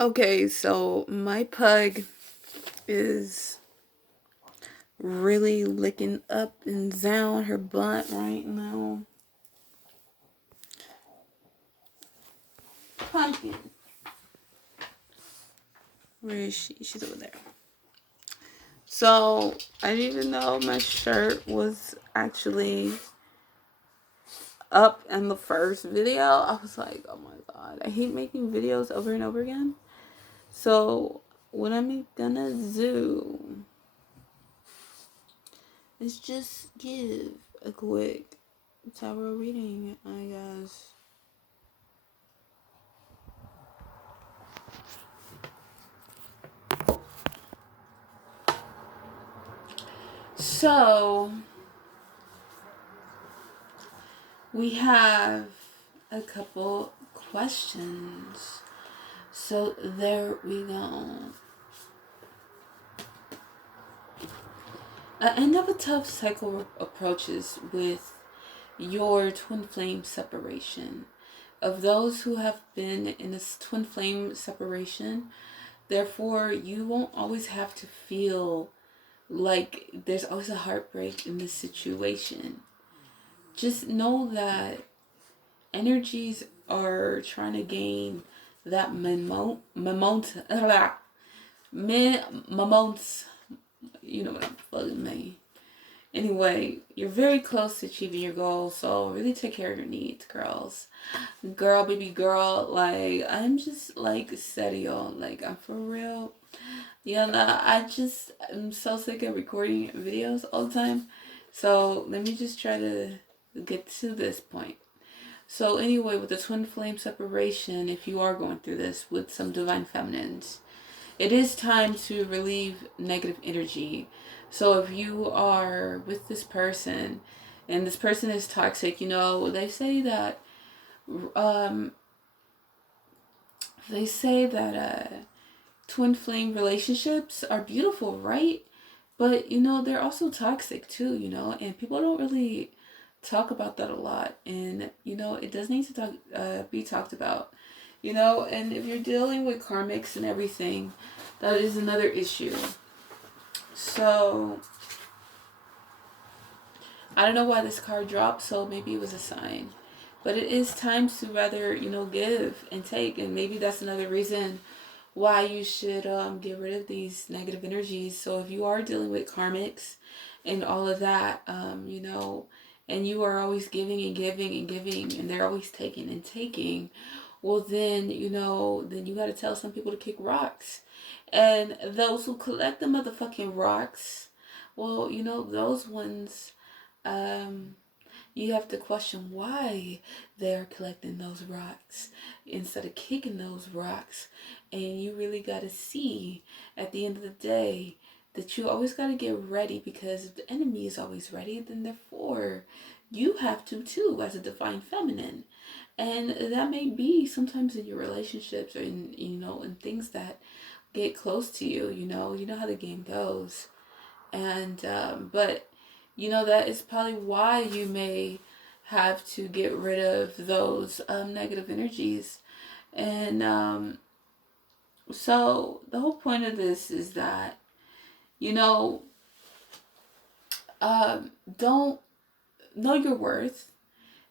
Okay, so my pug is really licking up and down her butt right now. Pumpkin. Where is she? She's over there. So, I didn't even know my shirt was actually up in the first video. I was like, oh my god, I hate making videos over and over again. So, what I'm gonna do is just give a quick tarot reading, I guess. So, we have a couple questions. So, there we go. An end of a tough cycle approaches with your twin flame separation. Of those who have been in this twin flame separation, therefore, you won't always have to feel like there's always a heartbreak in this situation. Just know that energies are trying to gain that you know what I'm fucking mean. Anyway, you're very close to achieving your goal, so really take care of your needs, girls. Girl, baby girl, like, I'm just, like, steady, y'all. Like, I'm for real. Yeah, nah, I'm so sick of recording videos all the time. So, let me just try to get to this point. So, anyway, with the twin flame separation, if you are going through this with some divine feminines, it is time to relieve negative energy. So if you are with this person and this person is toxic, you know, um they say that twin flame relationships are beautiful, right? But you know, they're also toxic too, you know, and people don't really talk about that a lot. And you know, it does need to be talked about. You know, and if you're dealing with karmics and everything, that is another issue. So I don't know why this card dropped, so maybe it was a sign. But it is time to rather, you know, give and take. And maybe that's another reason why you should get rid of these negative energies. So if you are dealing with karmics and all of that, you know, and you are always giving and giving and giving, and they're always taking and taking, well then, you know, then you got to tell some people to kick rocks. And those who collect the motherfucking rocks, well, you know, those ones, um, you have to question why they're collecting those rocks instead of kicking those rocks. And you really got to see at the end of the day that you always got to get ready, because if the enemy is always ready, then therefore you have to too as a divine feminine. And that may be sometimes in your relationships or in, you know, in things that get close to you, you know how the game goes. And but you know, that is probably why you may have to get rid of those negative energies. And so the whole point of this is that, you know, don't know your worth.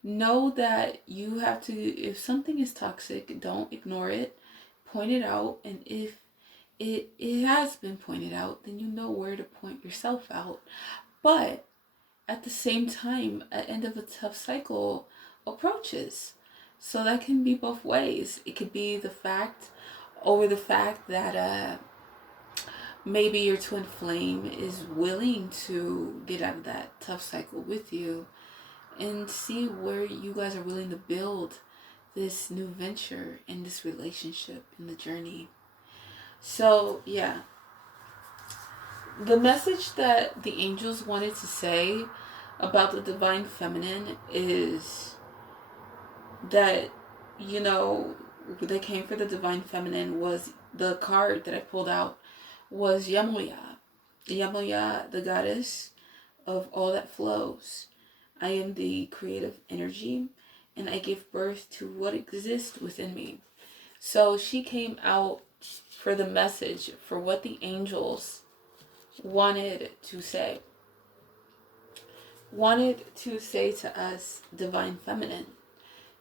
Know that you have to, if something is toxic, don't ignore it, point it out. And if it has been pointed out, then you know where to point yourself out. But at the same time, an end of a tough cycle approaches. So that can be both ways. It could be the fact that maybe your twin flame is willing to get out of that tough cycle with you and see where you guys are willing to build this new venture in this relationship, in the journey. So, yeah. The message that the angels wanted to say about the divine feminine is that, you know, they came for the divine feminine was the card that I pulled out was Yamoya. Yamoya, the goddess of all that flows. I am the creative energy, and I give birth to what exists within me. So she came out for the message, for what the angels wanted to say. Wanted to say to us, divine feminine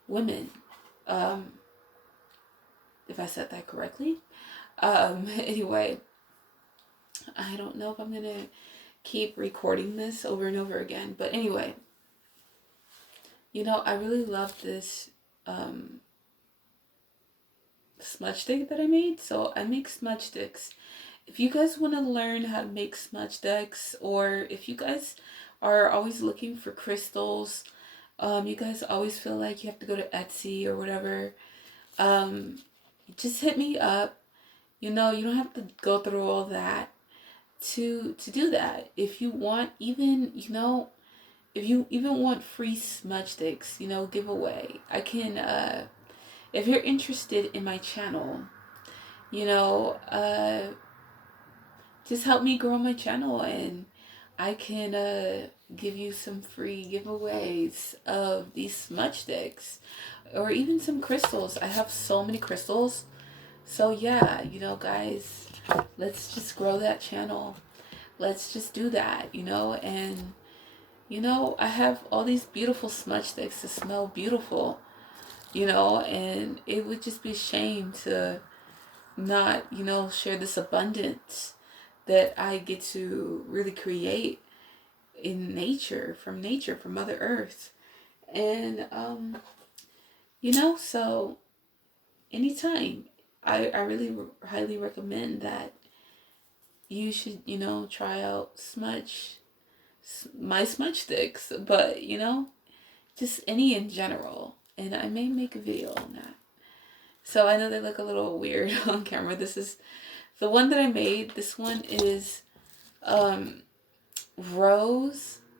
women. If I said that correctly. Anyway, I don't know if I'm going to keep recording this over and over again. But anyway, you know, I really love this smudge stick that I made. So I make smudge sticks. If you guys want to learn how to make smudge sticks, or if you guys are always looking for crystals, you guys always feel like you have to go to Etsy or whatever, just hit me up. You know, you don't have to go through all that to do that. If you want, even, you know, if you even want free smudge sticks, you know, giveaway, I can, if you're interested in my channel, you know, just help me grow my channel, and I can give you some free giveaways of these smudge sticks, or even some crystals. I have so many crystals. So yeah, you know, guys, let's just grow that channel. Let's just do that, you know. And you know, I have all these beautiful smudge sticks that smell beautiful, you know, and it would just be a shame to not, you know, share this abundance that I get to really create in nature, from Mother Earth. And you know, so anytime, I really highly recommend that you should, you know, try out my smudge sticks, but you know, just any in general. And I may make a video on that. So I know they look a little weird on camera. This is the one that I made. This one is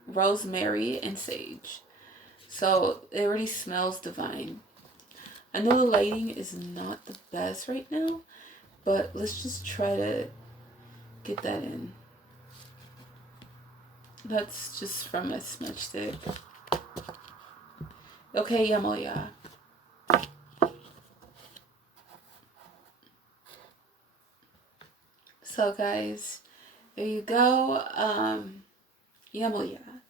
rosemary and sage. So it already smells divine. I know the lighting is not the best right now, but let's just try to get that in. That's just from a smudge stick. Okay, yamoya. So guys, there you go. Yamoya.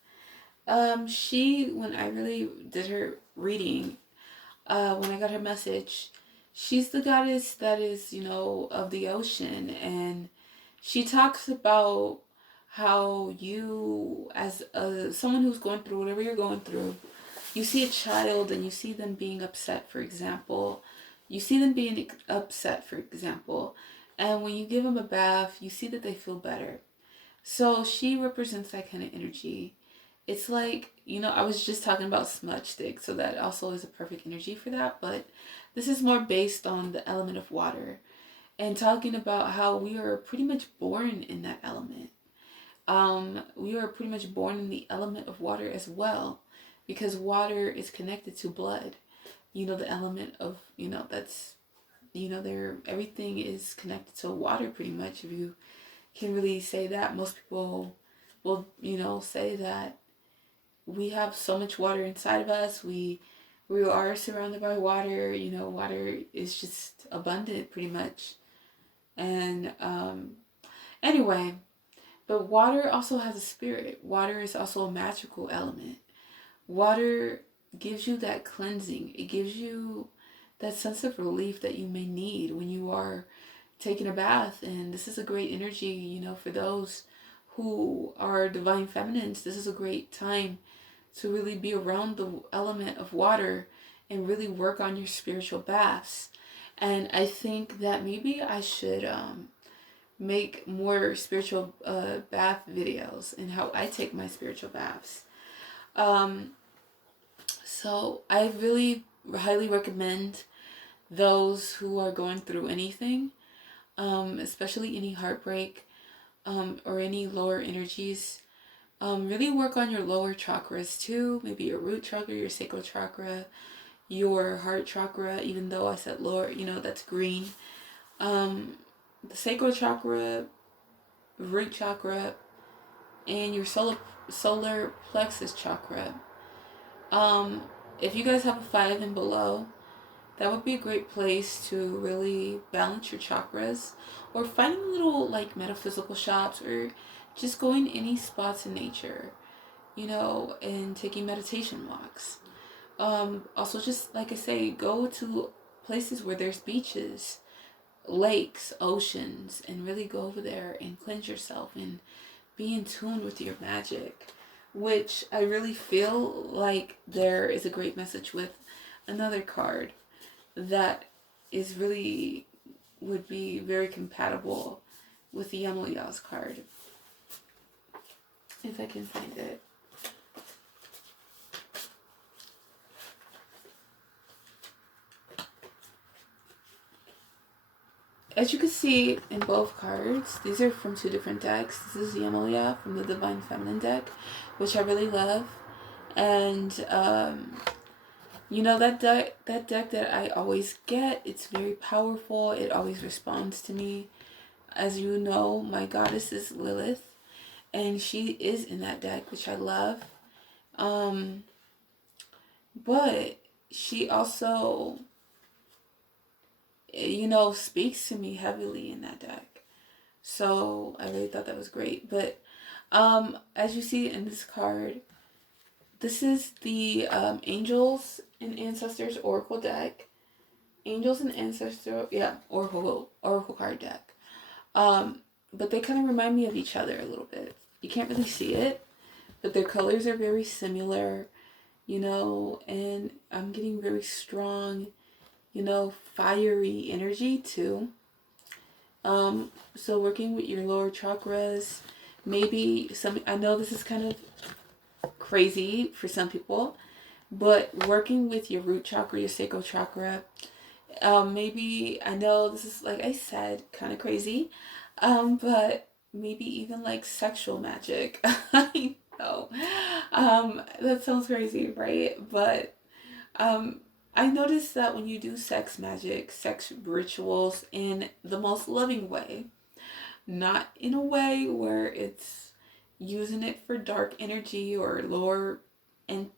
She, when I really did her reading, when I got her message, she's the goddess that is, you know, of the ocean, and she talks about how you, as someone who's going through whatever you're going through, you see a child and you see them being upset, for example. And when you give them a bath, you see that they feel better. So she represents that kind of energy. It's like, you know, I was just talking about smudge stick, so that also is a perfect energy for that. But this is more based on the element of water, and talking about how we are pretty much born in that element. We are pretty much born in the element of water as well, because water is connected to blood. You know, the element of, you know, that's, you know, everything is connected to water pretty much, if you can really say that. Most people will, you know, say that we have so much water inside of us. We are surrounded by water. You know, water is just abundant pretty much. And anyway, but water also has a spirit. Water is also a magical element. Water gives you that cleansing. It gives you that sense of relief that you may need when you are taking a bath. And this is a great energy, you know, for those who are divine feminines. This is a great time to really be around the element of water and really work on your spiritual baths. And I think that maybe I should make more spiritual bath videos and how I take my spiritual baths. So I really highly recommend those who are going through anything, especially any heartbreak, or any lower energies. Really work on your lower chakras too. Maybe your root chakra, your sacral chakra, your heart chakra, even though I said lower, you know, that's green. The sacral chakra, root chakra, and your solar plexus chakra. If you guys have a 5 and below, that would be a great place to really balance your chakras, or finding little like metaphysical shops, or just going any spots in nature, you know, and taking meditation walks. Also, just like I say, go to places where there's beaches, lakes, oceans, and really go over there and cleanse yourself and be in tune with your magic, which I really feel like there is a great message with another card that is really would be very compatible with the Yamaya's card. If I can find it. As you can see in both cards, these are from two different decks. This is Yamaya from the Divine Feminine deck, which I really love. And you know, that deck that I always get, it's very powerful. It always responds to me. As you know, my goddess is Lilith, and she is in that deck, which I love. But she also, you know, speaks to me heavily in that deck. So I really thought that was great. But as you see in this card, this is the Angels and Ancestors Oracle deck. Angels and Ancestors, yeah, Oracle card deck. But they kind of remind me of each other a little bit. You can't really see it, but their colors are very similar, you know, and I'm getting very strong, you know, fiery energy too. So working with your lower chakras, maybe I know this is kind of crazy for some people, but working with your root chakra, your sacral chakra, maybe, I know this is, like I said, kind of crazy, but maybe even like sexual magic. I know, that sounds crazy, right? But I noticed that when you do sex magic, sex rituals in the most loving way, not in a way where it's using it for dark energy or lower, and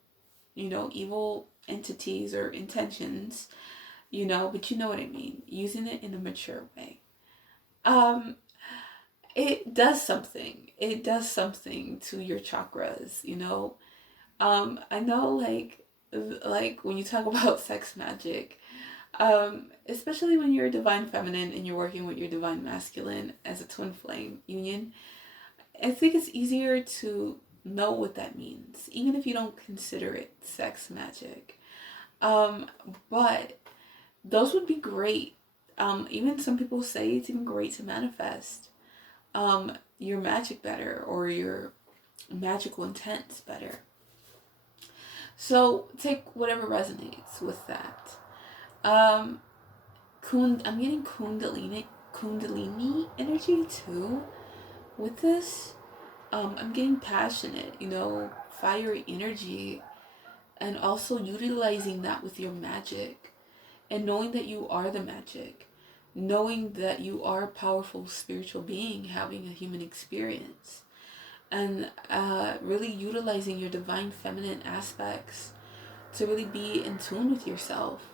you know, evil entities or intentions, you know, but you know what I mean, using it in a mature way, it does something. It does something to your chakras, you know. I know, like when you talk about sex magic, especially when you're a divine feminine and you're working with your divine masculine as a twin flame union, I think it's easier to know what that means, even if you don't consider it sex magic. But those would be great. Even some people say it's even great to manifest your magic better, or your magical intents better. So take whatever resonates with that. I'm getting kundalini energy too with this. I'm getting passionate, you know, fiery energy, and also utilizing that with your magic, and knowing that you are the magic, knowing that you are a powerful spiritual being having a human experience, and really utilizing your divine feminine aspects to really be in tune with yourself.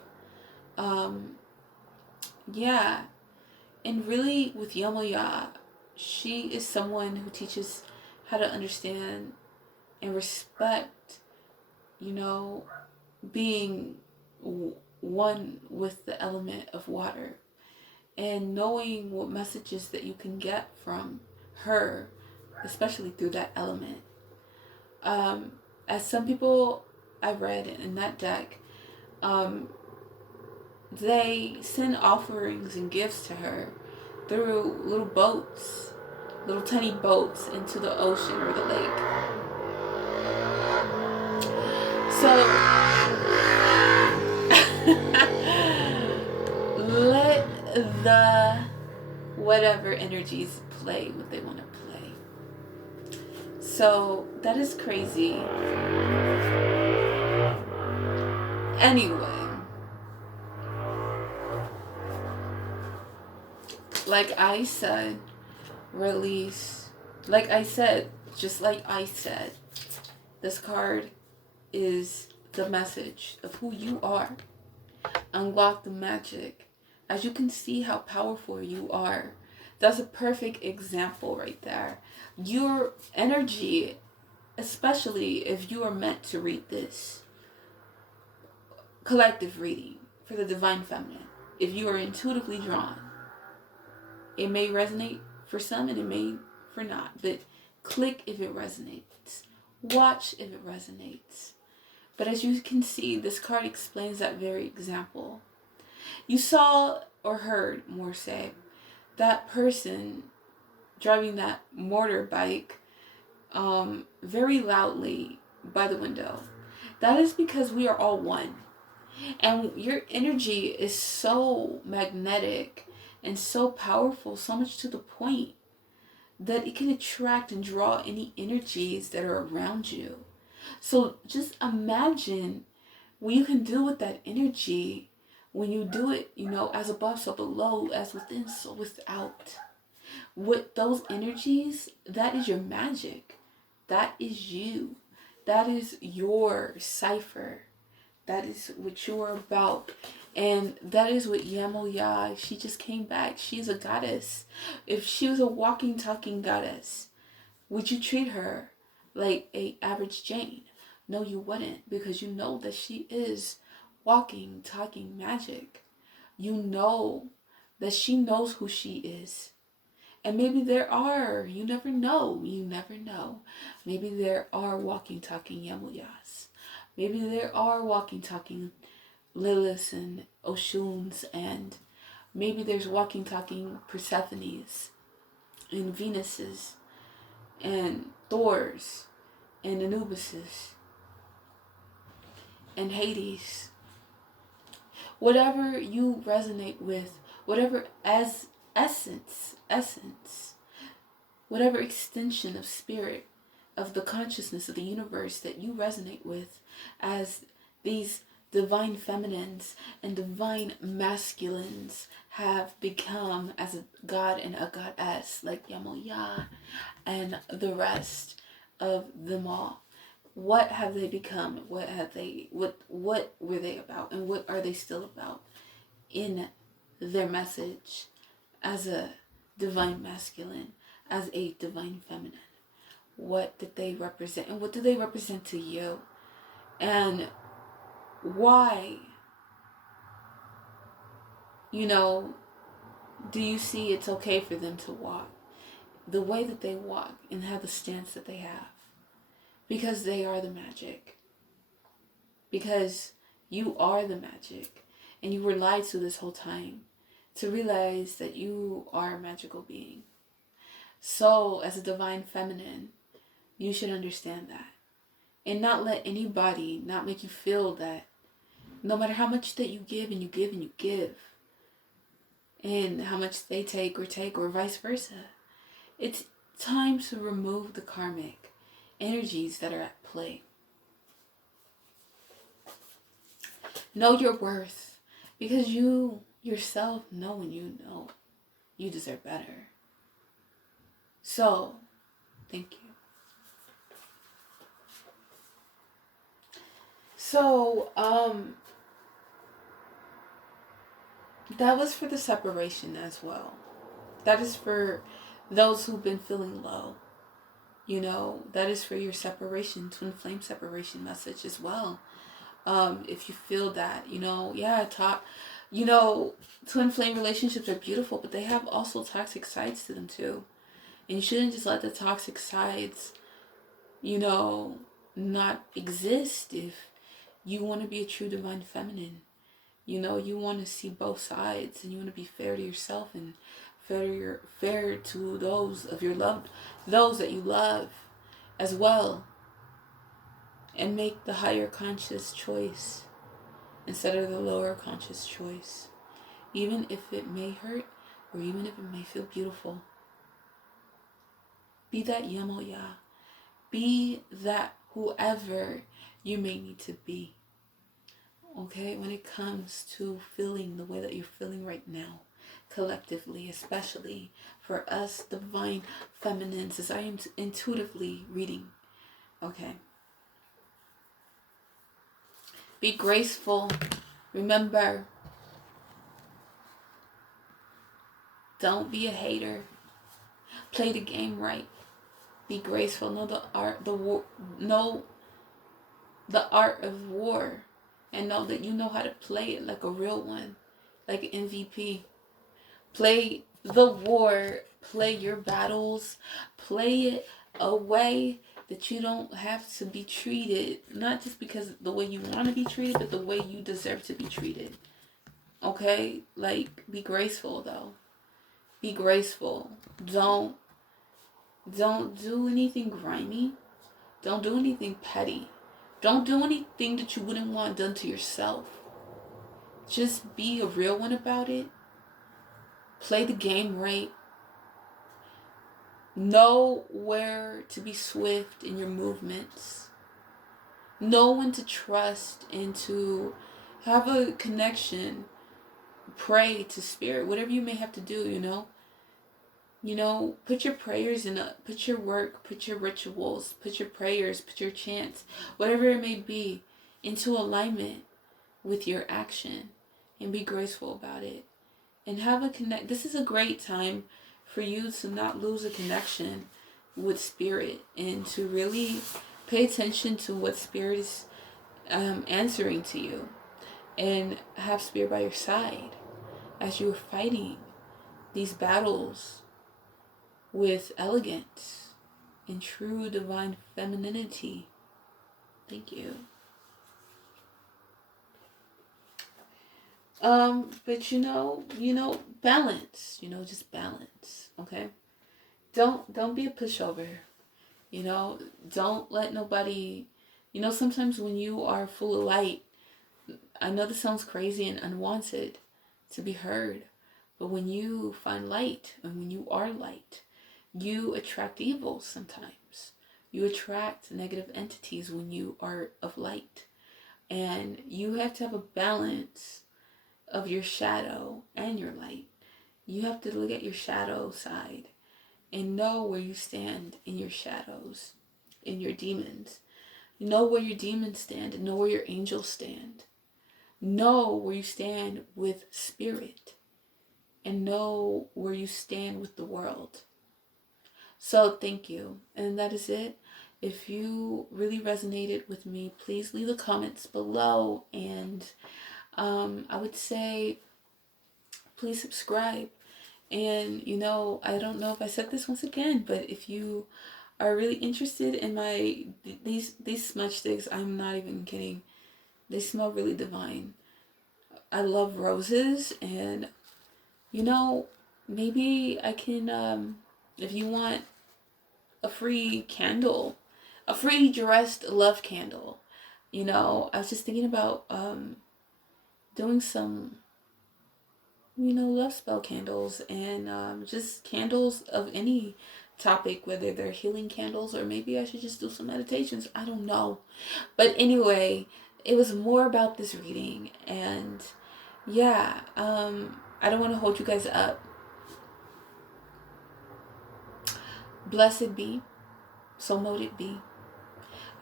Yeah, and really with Yamoya, she is someone who teaches how to understand and respect, you know, being one with the element of water, and knowing what messages that you can get from her, especially through that element. As some people I've read in that deck, they send offerings and gifts to her through little boats, little tiny boats into the ocean or the lake. So let the whatever energies play what they want to play. So that is crazy. Anyway, like I said, release. Like I said, just like I said, this card is the message of who you are. Unlock the magic. As you can see how powerful you are. That's a perfect example right there. Your energy, especially if you are meant to read this collective reading for the divine feminine, if you are intuitively drawn, it may resonate for some and it may for not, but click if it resonates. Watch if it resonates. But as you can see, this card explains that very example. You saw or heard, more say, that person driving that motorbike very loudly by the window. That is because we are all one. And your energy is so magnetic and so powerful, so much to the point that it can attract and draw any energies that are around you. So just imagine what you can do with that energy when you do it, as above, so below, as within, so without. With those energies, that is your magic. That is you. That is your cipher. That is what you are about. And that is what Yamoya, she just came back. She's a goddess. If she was a walking, talking goddess, would you treat her like a average Jane? No, you wouldn't, because you know that she is walking, talking magic. You know that she knows who she is. And maybe you never know, maybe there are walking, talking Yamuyas. Maybe there are walking, talking Liliths and Oshuns, and maybe there's walking, talking Persephones and Venuses and Thors and Anubises and Hades. Whatever you resonate with, whatever as essence, whatever extension of spirit, of the consciousness of the universe that you resonate with, as these divine feminines and divine masculines have become as a god and a goddess like Yamoya and the rest of them all. What have they become? What were they about? And what are they still about in their message as a divine masculine, as a divine feminine? What did they represent? And what do they represent to you? And why, do you see it's okay for them to walk the way that they walk and have the stance that they have? Because they are the magic. Because you are the magic. And you were lied to this whole time to realize that you are a magical being. So, as a divine feminine, you should understand that. And not let anybody not make you feel that no matter how much that you give and you give and you give, and how much they take or vice versa, it's time to remove the karmic energies that are at play. Know your worth, because you yourself know when you know you deserve better. So, thank you. So, that was for the separation as well. That is for those who've been feeling low. That is for your separation, twin flame separation message as well. If you feel that, twin flame relationships are beautiful, but they have also toxic sides to them too. And you shouldn't just let the toxic sides, not exist. If you want to be a true divine feminine, you want to see both sides, and you want to be fair to yourself and fair to those of your loved, those that you love as well, and make the higher conscious choice instead of the lower conscious choice, even if it may hurt or even if it may feel beautiful. Be that Yamoya. Be that whoever you may need to be. Okay, when it comes to feeling the way that you're feeling right now, collectively, especially for us divine feminines, as I am intuitively reading. Okay. Be graceful Remember, don't be a hater. Play the game right. Be graceful. Know the art, know the art of war, and know that you know how to play it like a real one, like an MVP. Play the war. Play your battles. Play it a way that you don't have to be treated, not just because the way you want to be treated, but the way you deserve to be treated. Okay? Like, be graceful though. Be graceful. Don't do anything grimy. Don't do anything petty. Don't do anything that you wouldn't want done to yourself. Just be a real one about it. Play the game right. Know where to be swift in your movements. Know when to trust and to have a connection. Pray to spirit. Whatever you may have to do, put your prayers put your work, put your rituals, put your prayers, put your chants, whatever it may be, into alignment with your action, and be graceful about it. And have a connect. This is a great time for you to not lose a connection with spirit, and to really pay attention to what spirit is answering to you, and have spirit by your side as you are fighting these battles with elegance and true divine femininity. Thank you. But balance. Just balance. Okay. Don't be a pushover. Don't let nobody. Sometimes when you are full of light, I know this sounds crazy and unwanted to be heard, but when you find light and when you are light, you attract evil sometimes. You attract negative entities when you are of light. And you have to have a balance of your shadow and your light. You have to look at your shadow side and know where you stand in your shadows, in your demons. Know where your demons stand and know where your angels stand. Know where you stand with spirit and know where you stand with the world. So thank you. And that is it. If you really resonated with me, please leave the comments below. And I would say, please subscribe. And, I don't know if I said this once again, but if you are really interested in these smudge sticks, I'm not even kidding. They smell really divine. I love roses, and, maybe I can, if you want a free candle, a free dressed love candle, I was just thinking about doing some love spell candles, and just candles of any topic, whether they're healing candles or maybe I should just do some meditations. I don't know. But anyway, it was more about this reading, and yeah, I don't want to hold you guys up. Blessed be, so mote it be.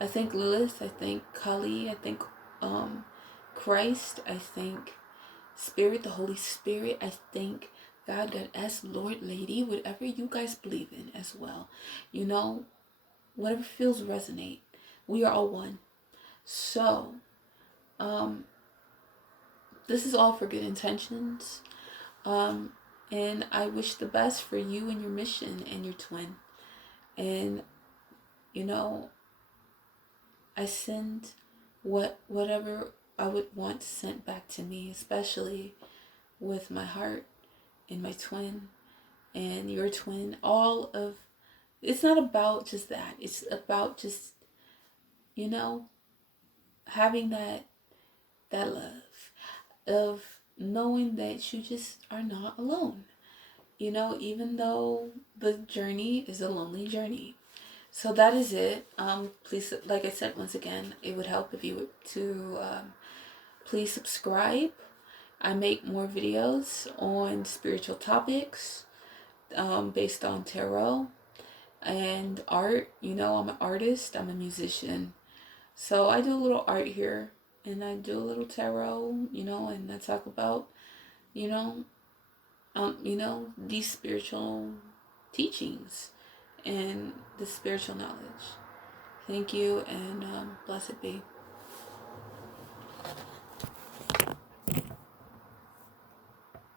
I thank Lilith, I thank Kali, I thank Christ, I thank Spirit, the Holy Spirit, I thank God, Goddess, Lord, Lady, whatever you guys believe in as well. Whatever feels resonate. We are all one. So, this is all for good intentions. And I wish the best for you and your mission and your twin. And, I send whatever I would want sent back to me, especially with my heart and my twin and your twin. It's not about just that. It's about just, having that love of knowing that you just are not alone. Even though the journey is a lonely journey. So that is it. Please, like I said, once again, it would help if you would to please subscribe. I make more videos on spiritual topics based on tarot and art. I'm an artist. I'm a musician. So I do a little art here and I do a little tarot, and I talk about, you know, these spiritual teachings and the spiritual knowledge. Thank you, and blessed be.